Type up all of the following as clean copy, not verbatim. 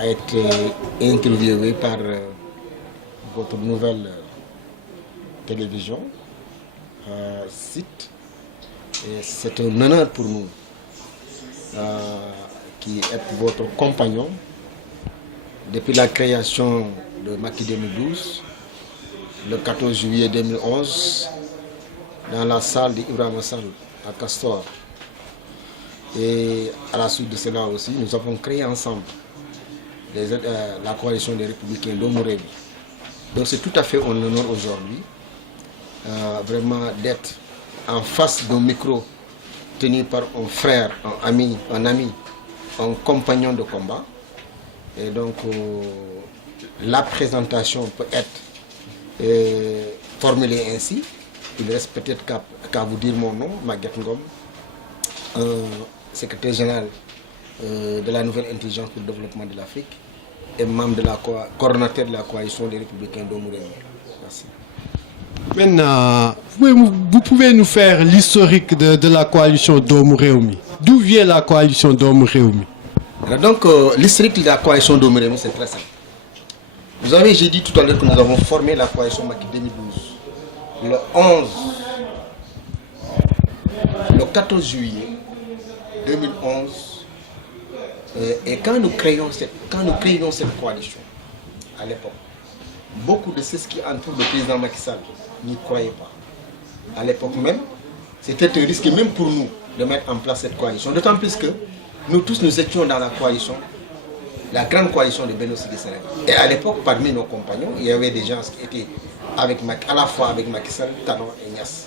a été interviewé par votre nouvelle télévision, site. Et c'est un honneur pour nous qui est votre compagnon depuis la création de Macky 2012, le 14 juillet 2011, dans la salle d'Ibrahima Sall à Castor. Et à la suite de cela aussi, nous avons créé ensemble la coalition des Républicains Doomu Réew Mi. Donc c'est tout à fait un honneur aujourd'hui vraiment d'être en face d'un micro tenu par un frère, un ami, un compagnon de combat. Et donc la présentation peut être formulée ainsi. Il reste peut-être qu'à vous dire mon nom, Maguette Ngom, secrétaire général de la nouvelle intelligence pour le développement de l'Afrique et membre de coordonnateur de la coalition des Républicains Doomu Réew Mi. Merci. Maintenant, vous pouvez nous faire l'historique de la coalition Doomu Réew Mi. D'où vient la coalition Doomu Réew Mi? Donc, l'historique de la coalition Doomu Réew Mi, c'est très simple. J'ai dit tout à l'heure que nous avons formé la coalition Macky 2012 le 14 juillet 2011. Et quand nous créons cette coalition, à l'époque, beaucoup de ceux qui entourent le président Macky Sall n'y croyaient pas. À l'époque même, c'était un risque même pour nous de mettre en place cette coalition. D'autant plus que nous tous, nous étions dans la coalition, la grande coalition de Benno Siggil Sénégal. Et à l'époque, parmi nos compagnons, il y avait des gens qui étaient à la fois avec Macky Sall, Tanor et Niasse.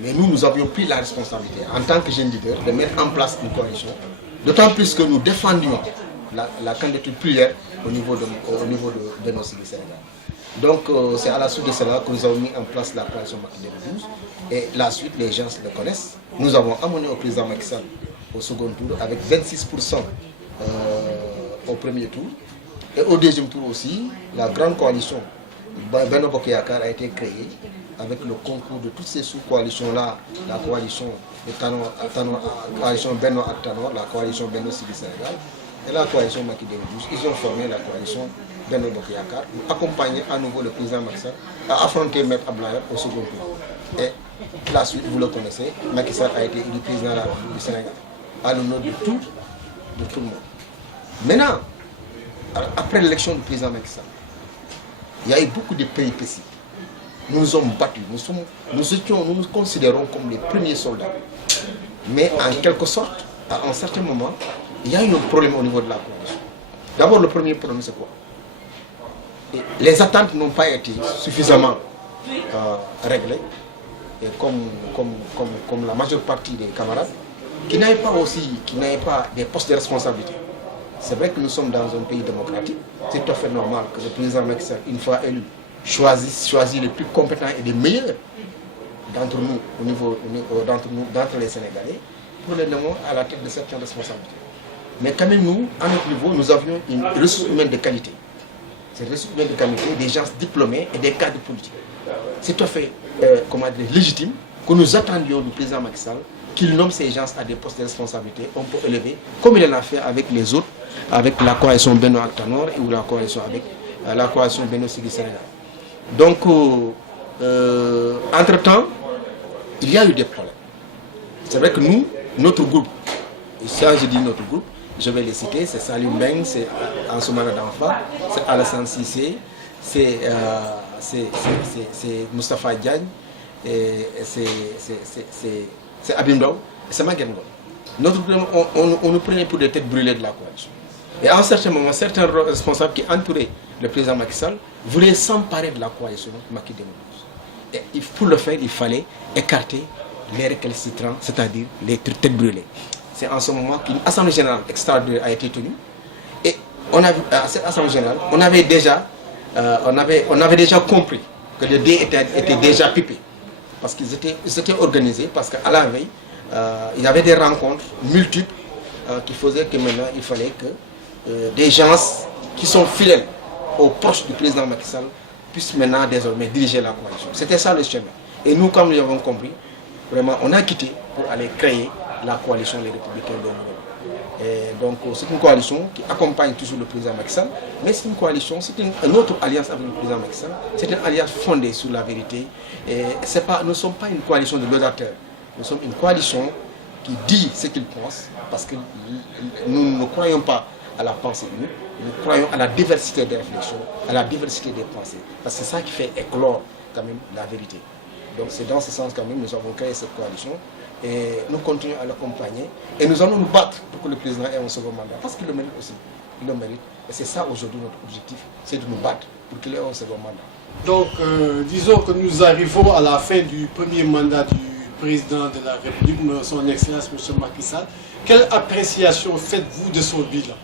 Mais nous avions pris la responsabilité, en tant que jeunes leaders, de mettre en place une coalition. D'autant plus que nous défendions la candidature plurielle au niveau de Benno Siggil Sénégal. Donc c'est à la suite de cela que nous avons mis en place la coalition Macky 2012. Et la suite, les gens le connaissent. Nous avons amené au président Macky Sall au second tour avec 26% au premier tour. Et au deuxième tour aussi, la grande coalition Benno Bokk Yakaar a été créée avec le concours de toutes ces sous-coalitions-là, la coalition de coalition Benno ak Tanor, la coalition Benno Siggil Sénégal et la coalition Macky 2012. Ils ont formé la coalition Benno Bokk Yakaar pour accompagner à nouveau le président Macky Sall à affronter Maître Abdoulaye Wade au second tour. Et la suite, vous le connaissez, Macky Sall a été élu président de la République du Sénégal à l'honneur de tout le monde. Maintenant, après l'élection du président Macky Sall, il y a eu beaucoup de péripéties. Nous nous sommes battus, nous nous considérons comme les premiers soldats. Mais en quelque sorte, à un certain moment, il y a eu un problème au niveau de la coalition. D'abord, le premier problème, c'est quoi? Les attentes n'ont pas été suffisamment réglées. Et comme la majeure partie des camarades, qui n'avaient pas des postes de responsabilité. C'est vrai que nous sommes dans un pays démocratique. C'est tout à fait normal que le président Macky Sall, une fois élu, choisit les plus compétents et les meilleurs d'entre nous, d'entre les Sénégalais, pour les nommer à la tête de certaines responsabilités. Mais quand même, nous, à notre niveau, nous avions une ressource humaine de qualité. Cette ressource humaine de qualité, des gens diplômés et des cadres politiques. C'est tout à fait légitime que nous attendions du président Macky Sall qu'il nomme ces gens à des postes de responsabilité un peu élevés, comme il en a fait avec les autres, avec la coalition Benno ak Tanor ou la coalition avec la coalition Benno Siggil Sénégal. Donc, entre-temps, il y a eu des problèmes. C'est vrai que nous, notre groupe, et ça je dis notre groupe, je vais les citer, c'est Salim Beng, c'est Ansoumana Danfa, c'est Alassane Cissé, c'est Moustapha Diagne, et c'est Abim Ndao, et c'est Maguette Ngom. Notre problème, on nous prenait pour des têtes brûlées de la coalition. Et à un certain moment, certains responsables qui entouraient le président Macky Sall voulaient s'emparer de la coalition Macky 2012. Et pour le faire, il fallait écarter les récalcitrants, c'est-à-dire les têtes brûlées. C'est en ce moment qu'une assemblée générale extraordinaire a été tenue. Et on a vu, à cette assemblée générale, on avait déjà compris que le dé était déjà pipé. Parce qu'ils étaient organisés, parce qu'à la veille, il y avait des rencontres multiples qui faisaient que maintenant, il fallait que des gens qui sont fidèles aux proches du président Macky Sall puissent maintenant désormais diriger la coalition. C'était ça le chemin. Et nous, comme nous l'avons compris, vraiment, on a quitté pour aller créer la coalition Les Républicains Doomu Réew Mi. Et donc c'est une coalition qui accompagne toujours le président Macky Sall, mais c'est une coalition, c'est une autre alliance avec le président Macky Sall. C'est une alliance fondée sur la vérité. Et nous ne sommes pas une coalition de laudateurs. Nous sommes une coalition qui dit ce qu'il pense, parce que nous ne croyons pas à la pensée unique, nous croyons à la diversité des réflexions, à la diversité des pensées. Parce que c'est ça qui fait éclore quand même la vérité. Donc c'est dans ce sens quand même nous avons créé cette coalition et nous continuons à l'accompagner et nous allons nous battre pour que le président ait un second mandat, parce qu'il le mérite aussi. Il le mérite. Et c'est ça aujourd'hui notre objectif, c'est de nous battre pour qu'il ait un second mandat. Donc disons que nous arrivons à la fin du premier mandat du président de la République, son Excellence M. Macky Sall. Quelle appréciation faites-vous de son bilan?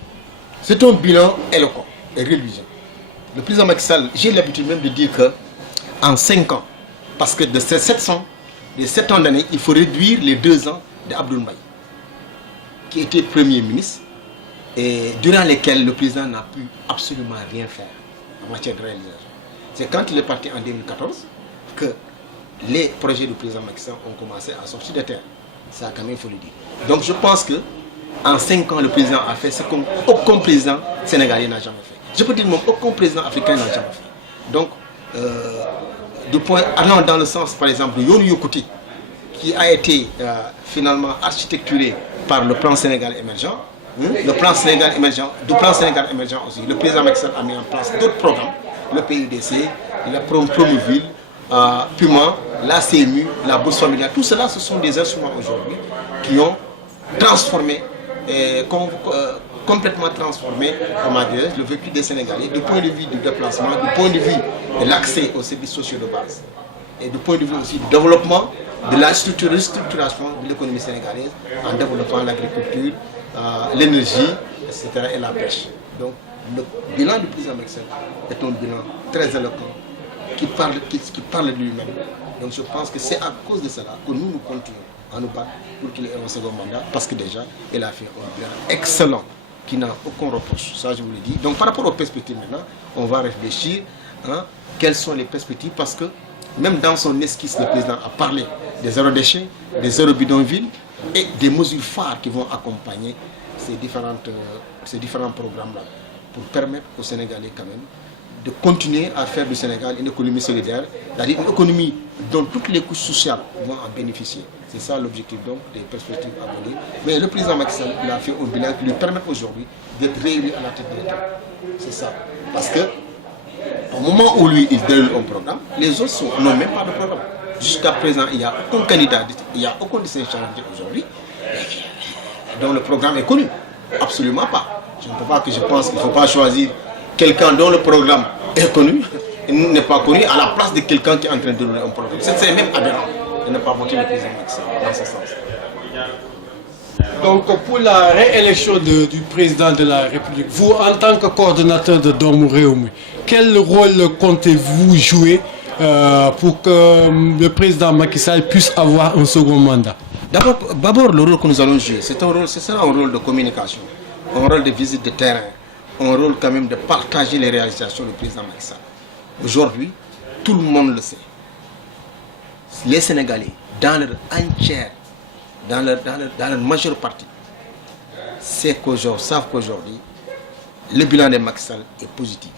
C'est un bilan éloquent et religieux. Le président Macky Sall, j'ai l'habitude même de dire que en 5 ans, parce que de ces 7 ans d'année, il faut réduire les 2 ans d'Abdoul Mbaye, qui était Premier ministre, et durant lesquels le président n'a pu absolument rien faire en matière de réalisation. C'est quand il est parti en 2014 que les projets du président Macky Sall ont commencé à sortir de terre. Ça, quand même, il faut le dire. Donc je pense que en 5 ans, le président a fait ce qu'aucun président sénégalais n'a jamais fait. Je peux dire même aucun président africain n'a jamais fait. Donc, allant dans le sens, par exemple, de Yonou Yokouti, qui a été finalement architecturé par le plan Sénégal émergent, le plan Sénégal émergent, aussi, le président Macky Sall a mis en place d'autres programmes, le PUDC, la Promoville, Puma, la CMU, la bourse familiale, tout cela, ce sont des instruments aujourd'hui qui ont transformé, complètement transformé, le vécu des Sénégalais, du point de vue du déplacement, du point de vue de l'accès aux services sociaux de base, et du point de vue aussi du développement de la restructuration de l'économie sénégalaise en développant l'agriculture, l'énergie, etc. et la pêche. Donc le bilan du président Macky Sall est un bilan très éloquent qui parle de lui-même. Donc je pense que c'est à cause de cela que nous continuons à nous battre pour qu'il ait un second mandat, parce que déjà il a fait un bilan excellent qui n'a aucun reproche, ça je vous le dis. Donc par rapport aux perspectives maintenant, on va réfléchir quelles sont les perspectives, parce que même dans son esquisse, le président a parlé des zéro déchets, des zéro bidonville et des mesures phares qui vont accompagner ces différents programmes-là pour permettre aux Sénégalais quand même de continuer à faire du Sénégal une économie solidaire, c'est-à-dire une économie dont toutes les couches sociales vont en bénéficier. C'est ça l'objectif donc des perspectives à venir. Mais le président Macky Sall, il a fait un bilan qui lui permet aujourd'hui d'être réélu à la tête de l'État. C'est ça. Parce que au moment où lui, il déroule un programme, les autres n'ont même pas de programme. Jusqu'à présent, il n'y a aucun candidat, il n'y a aucun de ces challengers aujourd'hui dont le programme est connu. Absolument pas. Je ne peux pas que je pense qu'il ne faut pas choisir quelqu'un dont le programme est connu et n'est pas connu à la place de quelqu'un qui est en train de dérouler un programme. C'est même aberrant de ne pas voter le président Macky Sall dans ce sens. Donc pour la réélection du président de la République, vous en tant que coordonnateur de Doomu Réwmi, quel rôle comptez-vous jouer pour que le président Macky Sall puisse avoir un second mandat? D'abord, le rôle que nous allons jouer, c'est un rôle de communication, un rôle de visite de terrain, un rôle quand même de partager les réalisations du président Macky Sall. Aujourd'hui, tout le monde le sait. Les Sénégalais, dans leur entière, dans leur majeure partie, savent qu'aujourd'hui, le bilan de Macky Sall est positif.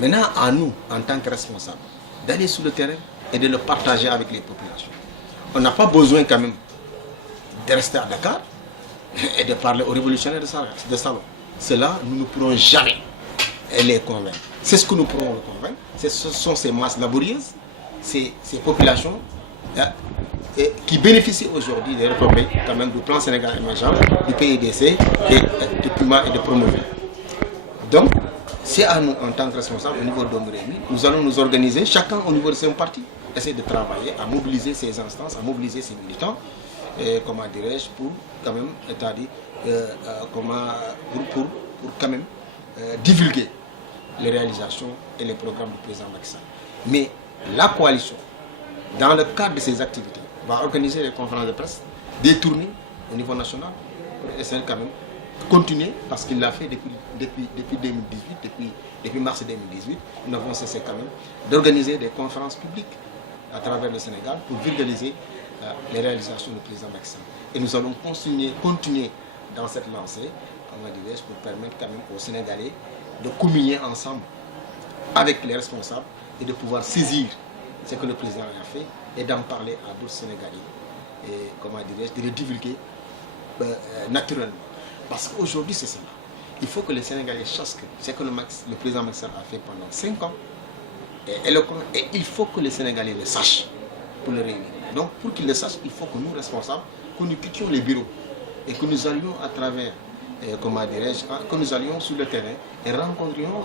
Maintenant, à nous, en tant que responsables, d'aller sur le terrain et de le partager avec les populations. On n'a pas besoin quand même de rester à Dakar et de parler aux révolutionnaires de salon. Cela, nous ne pourrons jamais les convaincre. C'est ce que nous pourrons les convaincre. Ce sont ces masses laborieuses, ces populations qui bénéficient aujourd'hui des retombées quand même du plan Sénégal émergent, du PUDC, de Puma et de Promoville. Donc, c'est à nous, en tant que responsables au niveau de Doomu Réwmi, nous allons nous organiser, chacun au niveau de son parti, essayer de travailler à mobiliser ces instances, à mobiliser ces militants, et, comment dirais-je, pour quand même, c'est-à-dire, pour quand même divulguer les réalisations et les programmes du président Macky Sall. Mais la coalition, dans le cadre de ses activités, va organiser des conférences de presse, des tournées au niveau national, pour essayer quand même de continuer, parce qu'il l'a fait depuis 2018, depuis mars 2018, nous avons cessé quand même d'organiser des conférences publiques à travers le Sénégal pour vulgariser les réalisations du président Macky Sall. Et nous allons continuer dans cette lancée, comment dirais-je, pour permettre quand même aux Sénégalais de communier ensemble avec les responsables et de pouvoir saisir ce que le président a fait et d'en parler à d'autres Sénégalais et comment dirais-je, de le divulguer naturellement. Parce qu'aujourd'hui c'est cela. Il faut que les Sénégalais sachent que ce que le président Macky Sall a fait pendant 5 ans est éloquent et il faut que les Sénégalais le sachent pour le réunir. Donc pour qu'ils le sachent, il faut que nous responsables, que nous quittions les bureaux et que nous allions à travers, comment dirais-je, que nous allions sur le terrain et rencontrions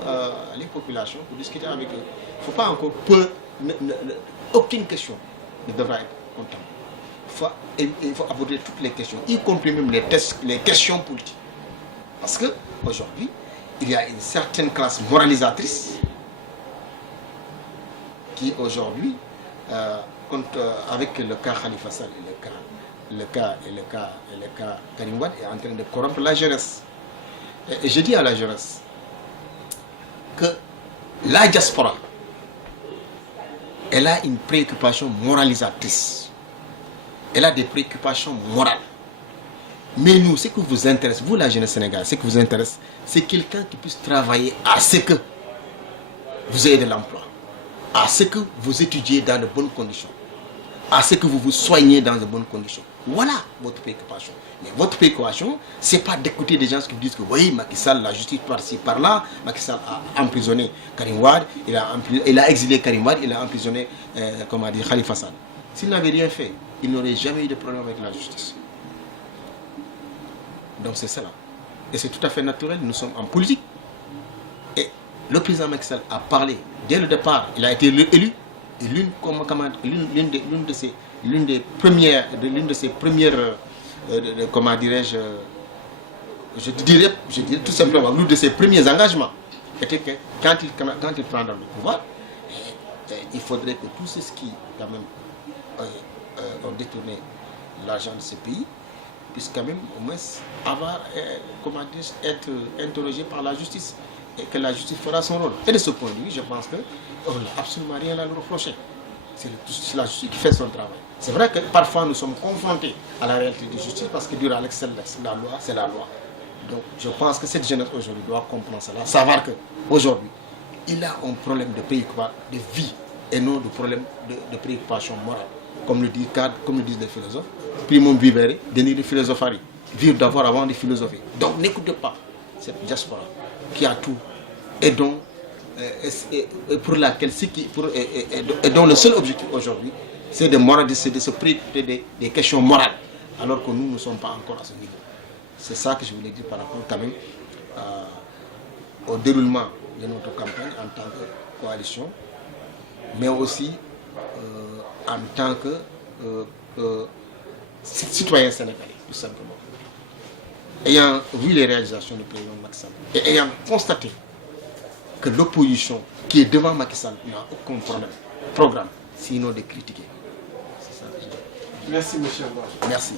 les populations pour discuter avec eux. Il ne faut pas encore peur, aucune question ne devra être comptable. Il faut aborder toutes les questions, y compris même les questions politiques. Parce qu'aujourd'hui, il y a une certaine classe moralisatrice qui aujourd'hui, avec le cas Khalifa Sall et le cas Karim Wade est en train de corrompre la jeunesse. Et je dis à la jeunesse que la diaspora, elle a une préoccupation moralisatrice. Elle a des préoccupations morales. Mais nous, ce qui vous intéresse, vous la jeunesse sénégalaise, ce qui vous intéresse, c'est quelqu'un qui puisse travailler à ce que vous ayez de l'emploi, à ce que vous étudiez dans de bonnes conditions, à ce que vous vous soignez dans de bonnes conditions. Voilà votre préoccupation. Mais votre préoccupation, ce n'est pas d'écouter des gens qui vous disent que oui, Macky Sall, la justice par-ci, par-là, Macky Sall a emprisonné Karim Wade, il a exilé Karim Wade, il a emprisonné Khalifa Sall. S'il n'avait rien fait, il n'aurait jamais eu de problème avec la justice. Donc c'est cela. Et c'est tout à fait naturel, nous sommes en politique. Et le président Macky Sall a parlé, dès le départ, il a été élu. Et l'une de ses premières, comment dirais-je, je dirais tout simplement, l'un de ses premiers engagements était que quand il prendra le pouvoir, il faudrait que tous ceux qui quand même ont détourné l'argent de ce pays puissent quand même au moins avoir, comment dire, être interrogés par la justice et que la justice fera son rôle. Et de ce point de vue, je pense qu'on n'a absolument rien à lui reprocher. C'est la justice qui fait son travail. C'est vrai que parfois nous sommes confrontés à la réalité de justice parce que durant l'excellence, la loi, c'est la loi. Donc je pense que cette jeunesse aujourd'hui doit comprendre cela, savoir qu'aujourd'hui, il a un problème de préoccupation de vie et non de problème de préoccupation morale. Comme le disent les philosophes, primum vivere, denire philosophari. Vivre d'abord avant de philosopher. Donc n'écoutez pas cette diaspora qui a tout et dont pour laquelle et dont le seul objectif aujourd'hui, c'est de se préoccuper des questions morales, alors que nous ne sommes pas encore à ce niveau. C'est ça que je voulais dire par rapport quand même au déroulement de notre campagne en tant que coalition, mais aussi en tant que citoyen sénégalais, tout simplement. Ayant vu les réalisations du président Macky Sall et ayant constaté que l'opposition qui est devant Macky Sall n'a aucun programme, sinon de critiquer. C'est ça que je dis. Merci, M. Abba. Merci.